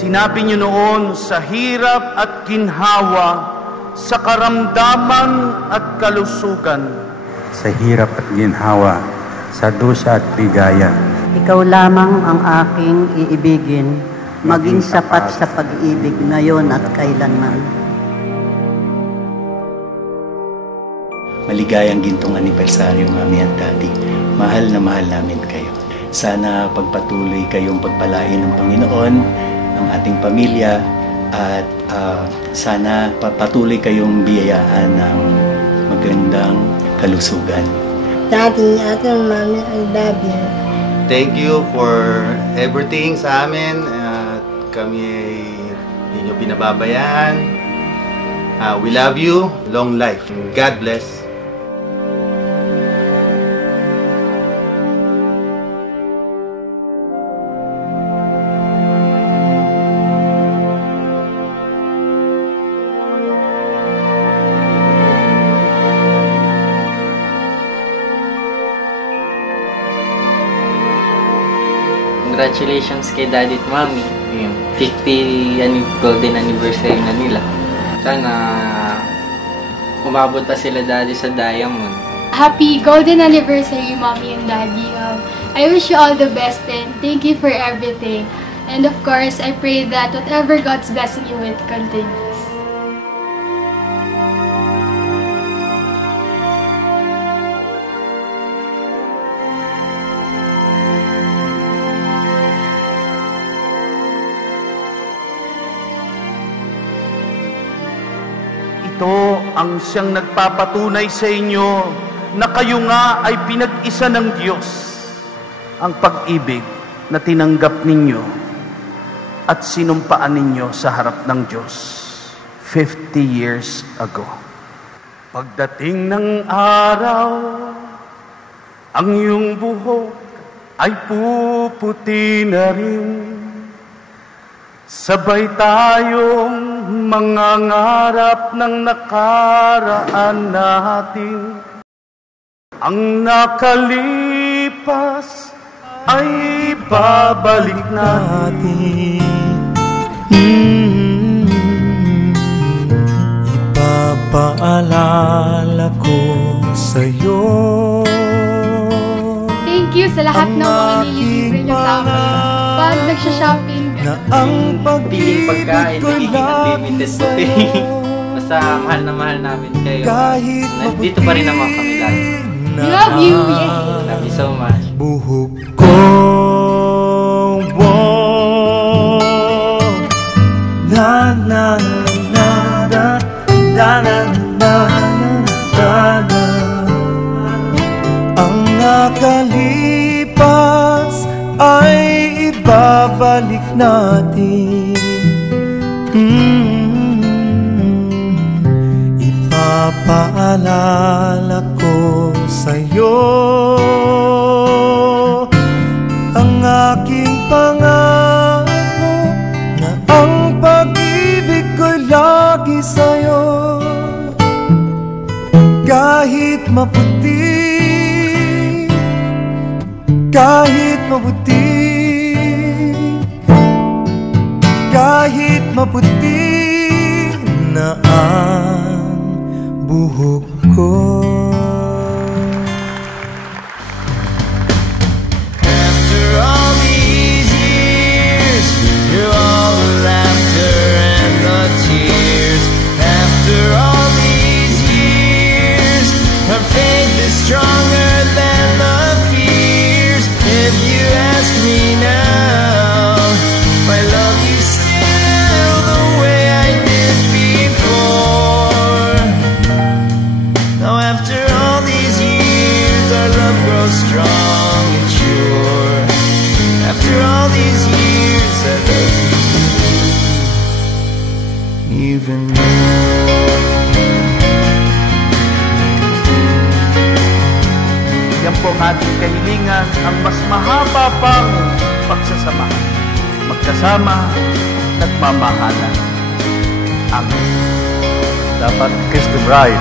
Sinabi niyo noon sa hirap at ginhawa, sa karamdaman at kalusugan. Sa hirap at ginhawa, sa dusa at bigaya. Ikaw lamang ang aking iibigin, maging sapat sa pag-ibig ngayon at kailanman. Maligayang gintong anibersaryo, Mami at Daddy. Mahal na mahal namin kayo. Sana pagpatuloy kayong pagpalain ng Panginoon, ang ating pamilya, at sana patuloy kayong biyayaan ng magandang kalusugan. Daddy, Ate, Mami, I love you. Thank you for everything sa amin. Kami ay hindi nyo pinababayaan. We love you. Long life. God bless. Congratulations kay Daddy at Mommy. Yung 50 golden anniversary na nila. Sana umabot pa sila, Daddy, sa Diamond. Happy golden anniversary, Mommy and Daddy. I wish you all the best and thank you for everything. And of course, I pray that whatever God's blessing you with continues. Ito ang siyang nagpapatunay sa inyo na kayo nga ay pinag-isa ng Diyos. Ang pag-ibig na tinanggap ninyo at sinumpaan ninyo sa harap ng Diyos 50 years ago. Pagdating ng araw, ang iyong buhok ay puputi na rin. Sabay tayong mangangarap ng nakaraan natin. Ang nakalipas ay babalik natin. Ipapaalala ko sa'yo. Thank you sa lahat ng mga nililibre niyo sa akin. Pag nagsha-shopping, na ang Piling pag-ibig pagkain, ko nagiging unlimited lagi buffet. sa'yo. Basta mahal na mahal namin kayo. Kahit Nandito pa rin naman kami lagi. love you! Yay! Love you so much. Buhok ko, na na na na na na na na na. Ang nakalipas ay ibabalik natin. Ipapaalala ko sa'yo ang aking pangako na ang pag-ibig ko'y lagi sa'yo. Kahit maputi, kahit maputi, kahit maputi na ang buhok ko. After all these years, you're all the laughter and the tears. After all these years, our faith is stronger than the fears. If you ask me now, I love you still the way I did before. Now after all these years, our love grows strong and sure. After all these years, I love you even more. Yan po ang ating kahilingan, ang mas mahaba pang pagsasamahan. Magkasama, nagmamahalan. Amen. Dapat kiss the bride.